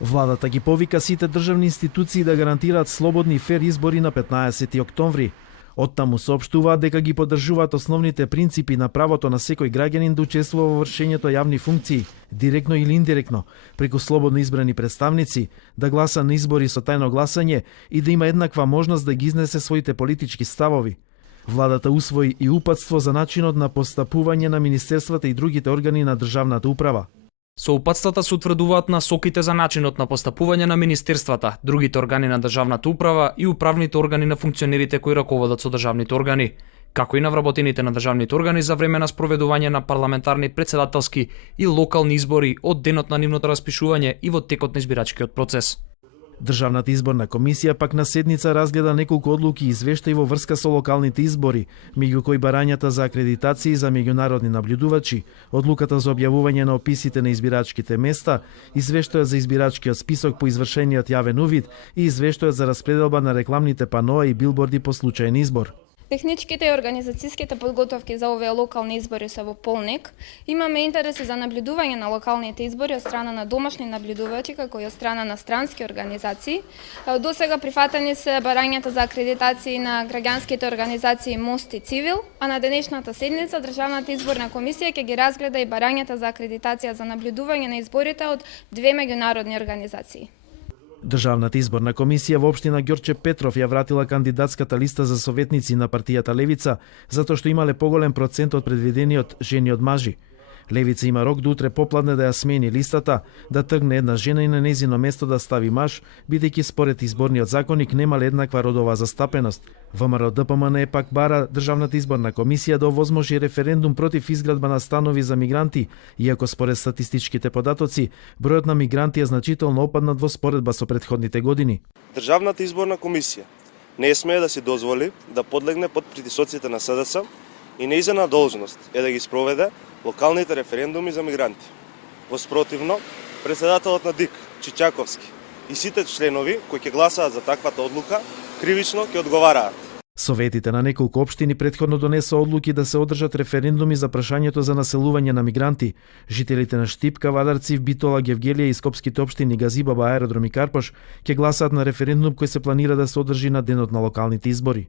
Владата ги повика сите државни институции да гарантираат слободни и фер избори на 15 октомври. Оттаму соопштуваат дека ги поддржуваат основните принципи на правото на секој граѓанин да учествува во вршењето јавни функции, директно или индиректно, преку слободно избрани представници, да гласа на избори со тајно гласање и да има еднаква можност да ги изнесе своите политички ставови. Владата усвои и упатство за начинот на постапување на министерствата и другите органи на државната управа. Со упатствата се утврдуваат насоките за начинот на постапување на министерствата, другите органи на државната управа и управните органи на функционерите кои раководат со државните органи, како и на вработените на државните органи за време на спроведување на парламентарни, председателски и локални избори од денот на нивното распишување и во текот на избирачкиот процес. Државната изборна комисија пак на седница разгледа неколку одлуки и извештаи во врска со локалните избори, меѓу кои барањата за акредитации за меѓународни наблюдувачи, одлуката за објавување на описите на избирачките места, извештајот за избирачкиот список по извршениот јавен увид и извештајот за распределба на рекламните паноа и билборди по случаен избор. Техничките и организацијските подготовки за овие локални избори се во полник. Имаме интереси за наблюдување на локалните избори од страна на домашни наблюдувачи, како и од страна на странски организации. До сега прифатени се барањата за акредитации на граѓанските организации Мост и Цивил, а на денешната седница Државната изборна комисија ќе ги разгледа и барањата за акредитација за наблюдување на изборите од две меѓународни организации. Државната изборна комисија во општина Ѓорче Петров ја вратила кандидатската листа за советници на партијата Левица, затоа што имале поголем процент од предвидениот жени од мажи. Левица има рок до утре попладне да ја смени листата, да тргне една жена и на нејзино место да стави маж, бидејќи според изборниот законник немале еднаква родова застапеност. ВМРО ДПМН пак бара Државната изборна комисија да овозможи референдум против изградба на станови за мигранти, иако според статистичките податоци, бројот на мигранти е значително опаднат во споредба со претходните години. Државната изборна комисија не смее да си дозволи да подлегне под притисоците на СДС и нејзина должност е да ги спроведе локалните референдуми за мигранти. Во спротивно, председателот на ДИК, Чичаковски, и сите членови кои ќе гласаат за таквата одлука, кривично ќе одговараат. Советите на неколку општини претходно донесоа одлуки да се одржат референдуми за прашањето за населување на мигранти. Жителите на Штип, Кавадарци, Битола, Гевгелија и скопските општини Газибаба, Аеродром и Карпош ќе гласаат на референдум кој се планира да се одржи на денот на локалните избори.